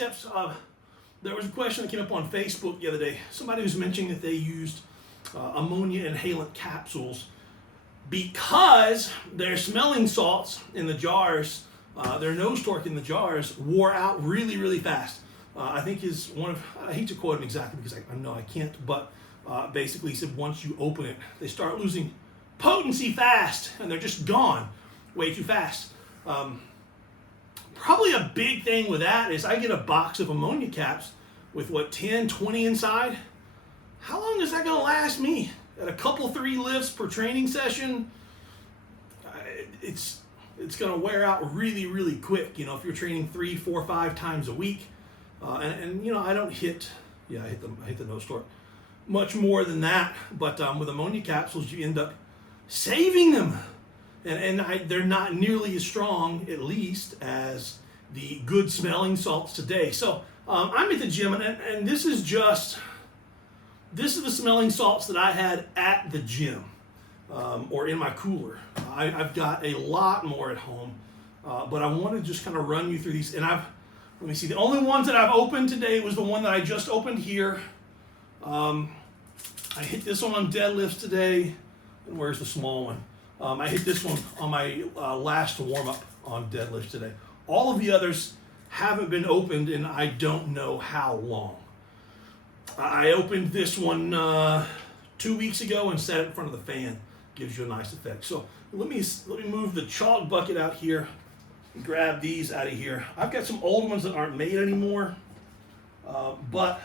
triceps. There was a question that came up on Facebook the other day. Somebody was mentioning that they used ammonia inhalant capsules because their smelling salts in the jars, their nose torque in the jars, wore out really, really fast. I think is one of, I hate to quote him exactly because I know I can't, but basically he said once you open it, they start losing potency fast and they're just gone way too fast. Probably a big thing with that is I get a box of ammonia caps with what, 10, 20 inside. How long is that going to last me? At a couple, 3 lifts per training session, it's going to wear out really, really quick. You know, if you're training 3, 4, 5 times a week, and you know, I don't hit, I hit the nose torque much more than that. But with ammonia capsules, you end up saving them. And they're not nearly as strong, at least, as the good smelling salts today. So I'm at the gym, and this is the smelling salts that I had at the gym or in my cooler. I've got a lot more at home, but I want to just kind of run you through these. And let me see, the only ones that I've opened today was the one that I just opened here. I hit this one on deadlifts today. And where's the small one? I hit this one on my last warm-up on deadlift today. All of the others haven't been opened in I don't know how long. I opened this one 2 weeks ago and set it in front of the fan. Gives you a nice effect. So let me move the chalk bucket out here and grab these out of here. I've got some old ones that aren't made anymore, but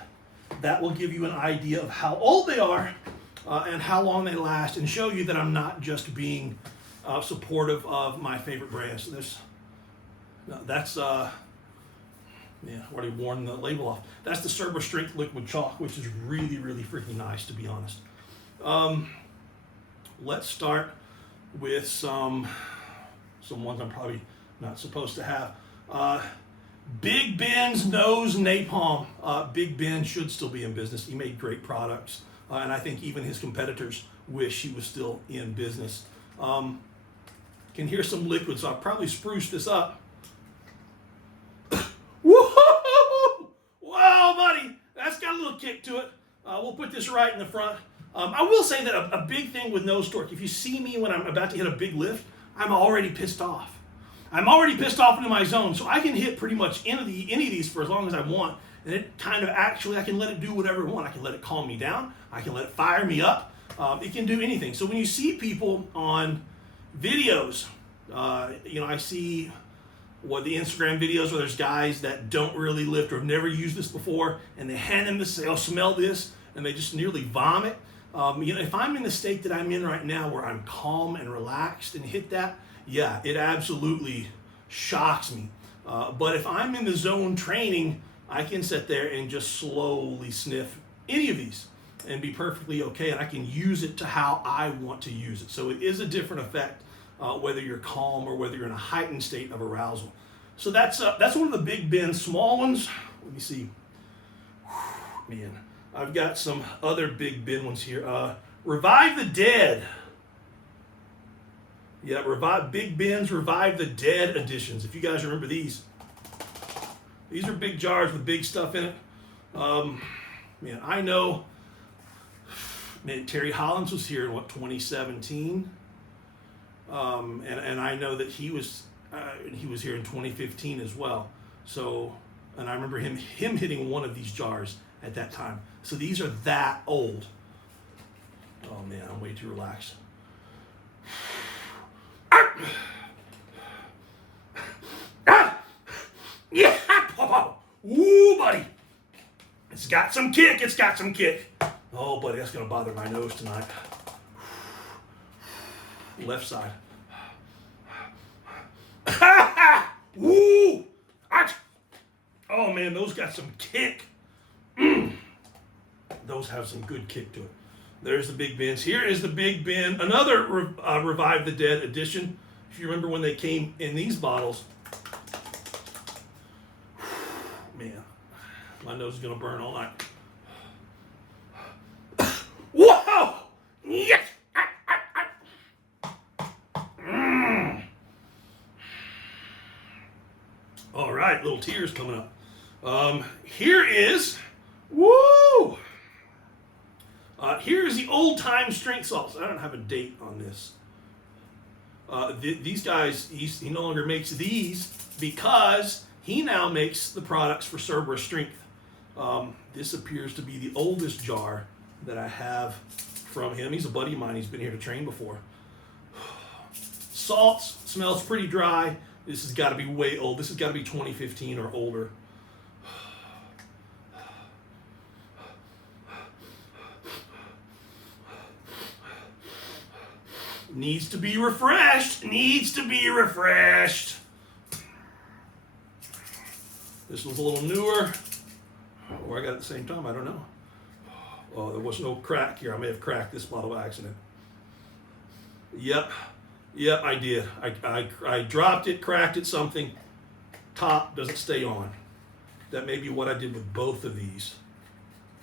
that will give you an idea of how old they are. And how long they last, and show you that I'm not just being supportive of my favorite brands. So that's already worn the label off. That's the Serbo Strength Liquid Chalk, which is really, really freaking nice, to be honest. Let's start with some ones I'm probably not supposed to have. Big Ben's Nose Napalm. Big Ben should still be in business. He made great products. And I think even his competitors wish he was still in business. Can hear some liquid, so I'll probably spruce this up. Whoa! Wow, buddy! That's got a little kick to it. We'll put this right in the front. I will say that a big thing with nose torque, if you see me when I'm about to hit a big lift, I'm already pissed off. I'm already pissed off into my zone, so I can hit pretty much any of these for as long as I want. And it kind of actually, I can let it do whatever I want. I can let it calm me down. I can let it fire me up. It can do anything. So when you see people on videos, I see the Instagram videos where there's guys that don't really lift or have never used this before, and they hand them this, say, oh, smell this, and they just nearly vomit. If I'm in the state that I'm in right now where I'm calm and relaxed and hit that, yeah, it absolutely shocks me. But if I'm in the zone training, I can sit there and just slowly sniff any of these and be perfectly okay, and I can use it to how I want to use it. So it is a different effect whether you're calm or whether you're in a heightened state of arousal. So that's one of the Big Ben small ones. Let me see. Man, I've got some other Big Ben ones here. Revive the Dead. Yeah, Big Ben's Revive the Dead editions. If you guys remember these. These are big jars with big stuff in it. I know, Terry Hollins was here in 2017, and I know that he was here in 2015 as well. So, and I remember him hitting one of these jars at that time. So these are that old. Oh man, I'm way too relaxed. Yeah! Ooh, buddy. It's got some kick. Oh, buddy, that's going to bother my nose tonight. Left side. Ooh! Oh, man, those got some kick. Those have some good kick to it. There's the Big Bens. Here is the Big Ben, another Revive the Dead edition. If you remember when they came in these bottles, man, my nose is going to burn all night. Whoa! Yes! All right, little tears coming up. Here is, woo! Here is the old time strength salts. I don't have a date on this. These guys, he no longer makes these because he now makes the products for Cerberus Strength. This appears to be the oldest jar that I have from him. He's a buddy of mine. He's been here to train before. Salts, smells pretty dry. This has got to be way old. This has got to be 2015 or older. Needs to be refreshed. Needs to be refreshed. This one's a little newer. Or I got it at the same time. I don't know. Oh, there was no crack here. I may have cracked this bottle by accident. Yep, I did. I dropped it, cracked it, something. Top doesn't stay on. That may be what I did with both of these.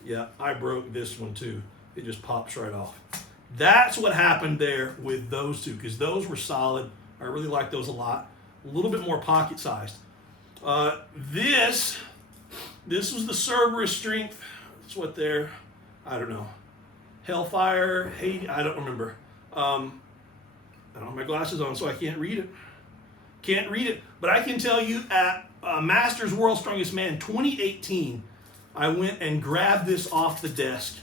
Yeah, I broke this one too. It just pops right off. That's what happened there with those two, because those were solid. I really like those a lot. A little bit more pocket sized. This was the Cerberus Strength. That's what they're, I don't know. Hellfire, Hades, I don't remember. I don't have my glasses on, so I can't read it. Can't read it. But I can tell you at Masters World's Strongest Man 2018, I went and grabbed this off the desk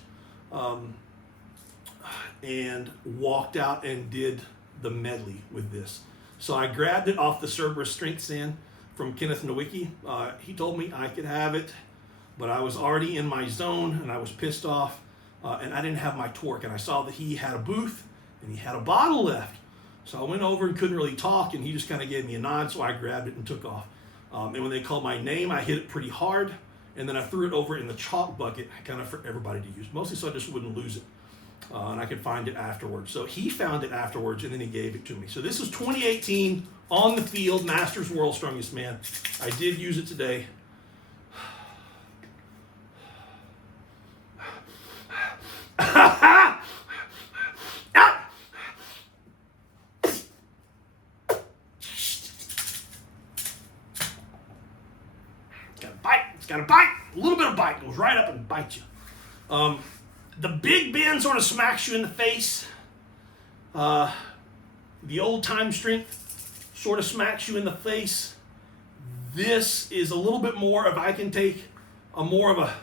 and walked out and did the medley with this. So I grabbed it off the Cerberus Strength stand from Kenneth Nowicki. He told me I could have it, but I was already in my zone and I was pissed off and I didn't have my torque, and I saw that he had a booth and he had a bottle left. So I went over and couldn't really talk, and he just kind of gave me a nod, so I grabbed it and took off. And when they called my name, I hit it pretty hard, and then I threw it over in the chalk bucket, kind of for everybody to use, mostly so I just wouldn't lose it. And I could find it afterwards. So he found it afterwards, and then he gave it to me. So this was 2018, on the field, Masters World's Strongest Man. I did use it today. Got a bite, a little bit of bite, goes right up and bites you. The Big Ben sort of smacks you in the face. The Old Time Strength sort of smacks you in the face. This is a little bit more, if I can take more of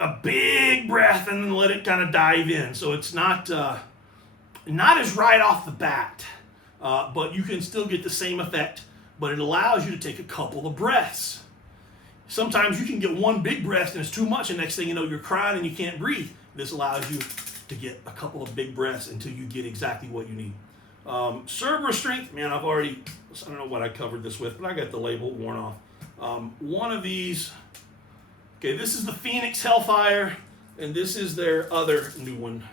a big breath and then let it kind of dive in. So it's not as right off the bat, but you can still get the same effect, but it allows you to take a couple of breaths. Sometimes you can get one big breath and it's too much, and next thing you know, you're crying and you can't breathe. This allows you to get a couple of big breaths until you get exactly what you need. Cerberus Strength, man, I don't know what I covered this with, but I got the label worn off. One of these, okay, this is the Phoenix Hellfire, and this is their other new one.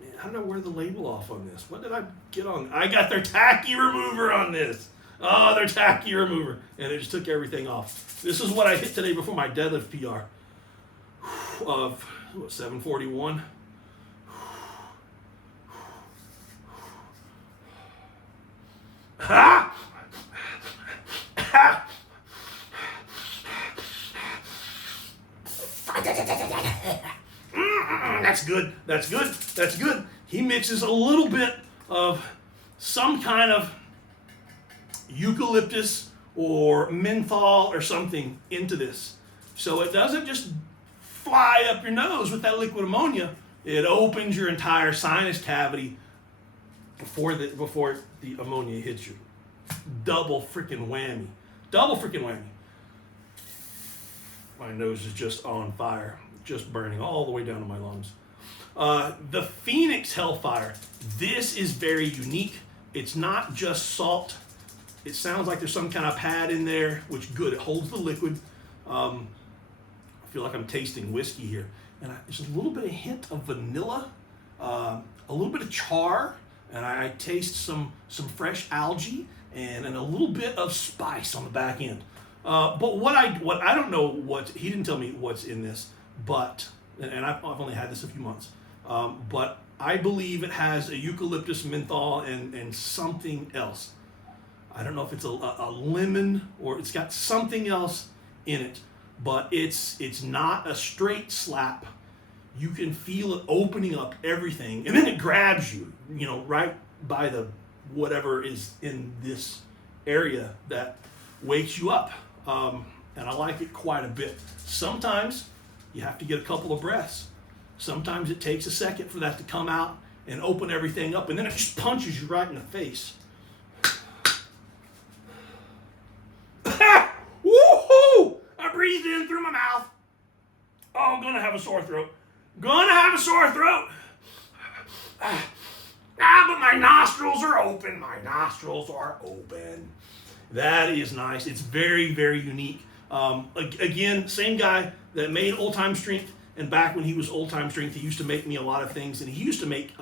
Man, I don't know where the label off on this. What did I get on? I got their tacky remover on this. Oh, their tacky remover. And it just took everything off. This is what I hit today before my deadlift PR of 741. Ha! Ha! That's good. That's good. That's good. He mixes a little bit of some kind of eucalyptus or menthol or something into this. So it doesn't just fly up your nose with that liquid ammonia. It opens your entire sinus cavity before the ammonia hits you. Double freaking whammy. Double freaking whammy. My nose is just on fire, just burning all the way down to my lungs. The Phoenix Hellfire. This is very unique. It's not just salt. It sounds like there's some kind of pad in there, which good. It holds the liquid. I feel like I'm tasting whiskey here. And there's a little bit of hint of vanilla, a little bit of char, and I taste some fresh algae and a little bit of spice on the back end. But what I don't know he didn't tell me what's in this, but, and I've only had this a few months, but I believe it has a eucalyptus, menthol, and something else. I don't know if it's a lemon or it's got something else in it, but it's not a straight slap. You can feel it opening up everything, and then it grabs you, right by the whatever is in this area that wakes you up. And I like it quite a bit. Sometimes you have to get a couple of breaths. Sometimes it takes a second for that to come out and open everything up, and then it just punches you right in the face. Woohoo! I breathed in through my mouth. Oh, I'm gonna have a sore throat. Gonna have a sore throat. But my nostrils are open. My nostrils are open. That is nice. It's very, very unique. Again, same guy that made Old Time Strength, and back when he was Old Time Strength, he used to make me a lot of things, and he used to make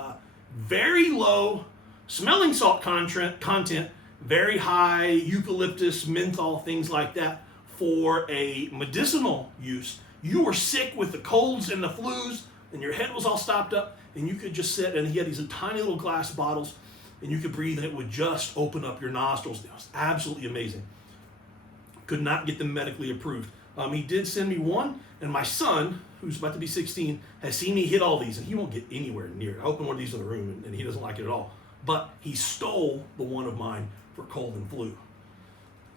very low smelling salt content, very high eucalyptus, menthol, things like that for a medicinal use. You were sick with the colds and the flus, and your head was all stopped up, and you could just sit, and he had these tiny little glass bottles, and you could breathe, and it would just open up your nostrils. It was absolutely amazing. Could not get them medically approved. He did send me one, and my son, who's about to be 16, has seen me hit all these, and he won't get anywhere near it. I opened one of these in the room, and he doesn't like it at all. But he stole the one of mine for cold and flu,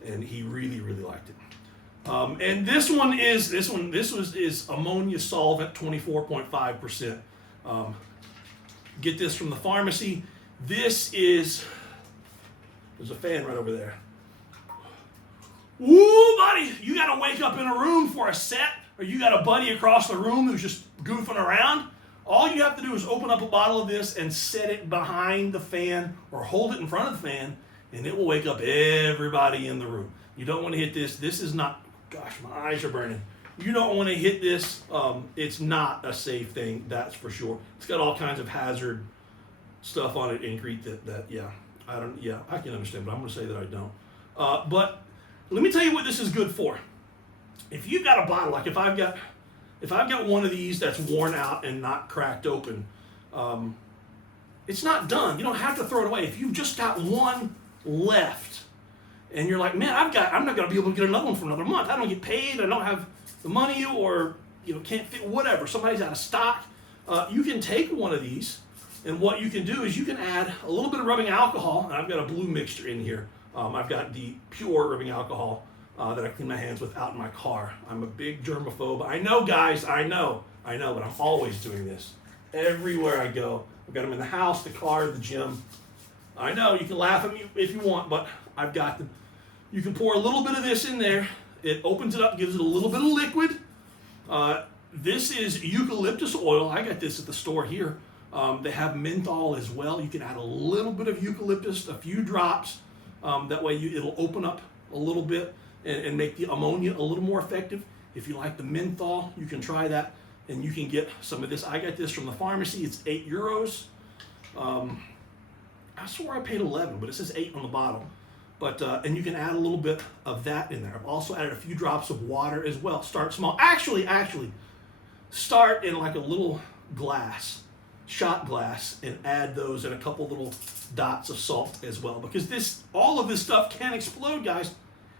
and he really, really liked it. And this is ammonia solvent, 24.5%. Get this from the pharmacy. There's a fan right over there. Woo, buddy, you got to wake up in a room for a set, or you got a buddy across the room who's just goofing around. All you have to do is open up a bottle of this and set it behind the fan or hold it in front of the fan, and it will wake up everybody in the room. You don't want to hit this. This is not, gosh, my eyes are burning. You don't want to hit this. It's not a safe thing, that's for sure. It's got all kinds of hazard stuff on it, Increte, I can understand, but I'm going to say that I don't. But let me tell you what this is good for. If you've got a bottle, like if I've got one of these that's worn out and not cracked open, it's not done. You don't have to throw it away. If you've just got one left, and you're like, man, I'm not going to be able to get another one for another month. I don't get paid. I don't have the money, or can't fit, whatever. Somebody's out of stock. You can take one of these, and what you can do is you can add a little bit of rubbing alcohol, and I've got a blue mixture in here. I've got the pure rubbing alcohol that I clean my hands with out in my car. I'm a big germaphobe. I know, guys, I know, but I'm always doing this. Everywhere I go. I've got them in the house, the car, the gym. I know, you can laugh at me if you want, but I've got them. You can pour a little bit of this in there. It opens it up, gives it a little bit of liquid. This is eucalyptus oil. I got this at the store here. They have menthol as well. You can add a little bit of eucalyptus, a few drops. That way it'll open up a little bit and make the ammonia a little more effective. If you like the menthol, you can try that, and you can get some of this. I got this from the pharmacy. It's €8. I swore I paid 11, but it says 8 on the bottle. But and you can add a little bit of that in there. I've also added a few drops of water as well. Start small. Actually, start in like a little glass, shot glass, and add those and a couple little dots of salt as well. Because all of this stuff can explode, guys.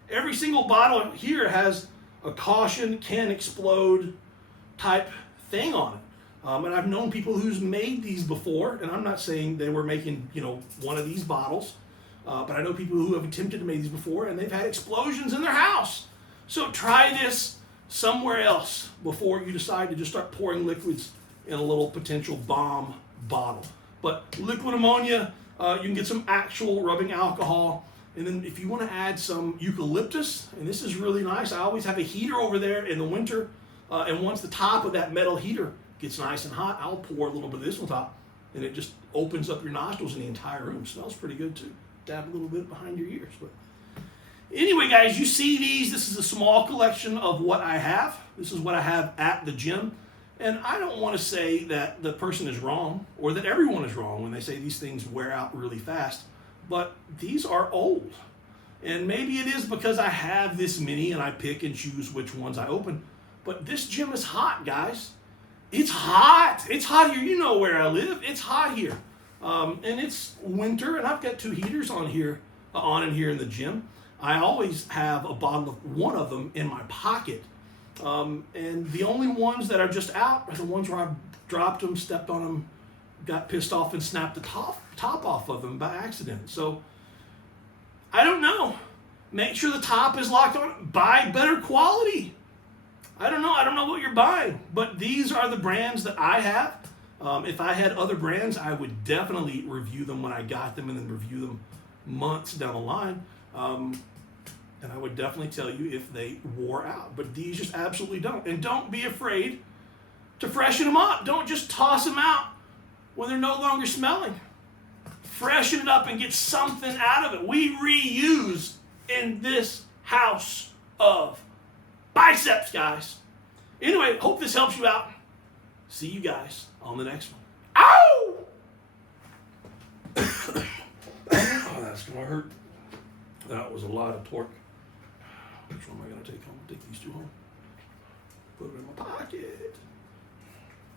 Every single bottle here has a caution, can explode type thing on it. And I've known people who's made these before, and I'm not saying they were making, one of these bottles. But I know people who have attempted to make these before, and they've had explosions in their house. So try this somewhere else before you decide to just start pouring liquids in a little potential bomb bottle. But liquid ammonia, you can get some actual rubbing alcohol. And then if you want to add some eucalyptus, and this is really nice, I always have a heater over there in the winter. And once the top of that metal heater gets nice and hot, I'll pour a little bit of this on top, and it just opens up your nostrils in the entire room. It smells pretty good too. Dab a little bit behind your ears. But anyway, guys, you see these. This is a small collection of what I have. This is what I have at the gym. And I don't want to say that the person is wrong or that everyone is wrong when they say these things wear out really fast. But these are old. And maybe it is because I have this many and I pick and choose which ones I open. But this gym is hot, guys. It's hot. It's hot here. You know where I live. It's hot here. And it's winter, and I've got 2 heaters on in here in the gym. I always have a bottle of one of them in my pocket. And the only ones that are just out are the ones where I dropped them, stepped on them, got pissed off, and snapped the top off of them by accident. So I don't know. Make sure the top is locked on. Buy better quality. I don't know. I don't know what you're buying, but these are the brands that I have. If I had other brands, I would definitely review them when I got them and then review them months down the line. And I would definitely tell you if they wore out. But these just absolutely don't. And don't be afraid to freshen them up. Don't just toss them out when they're no longer smelling. Freshen it up and get something out of it. We reuse in this house of biceps, guys. Anyway, hope this helps you out. See you guys on the next one. Ow! Oh, that's going to hurt. That was a lot of torque. Which one am I going to take home? Take these two home. Put them in my pocket.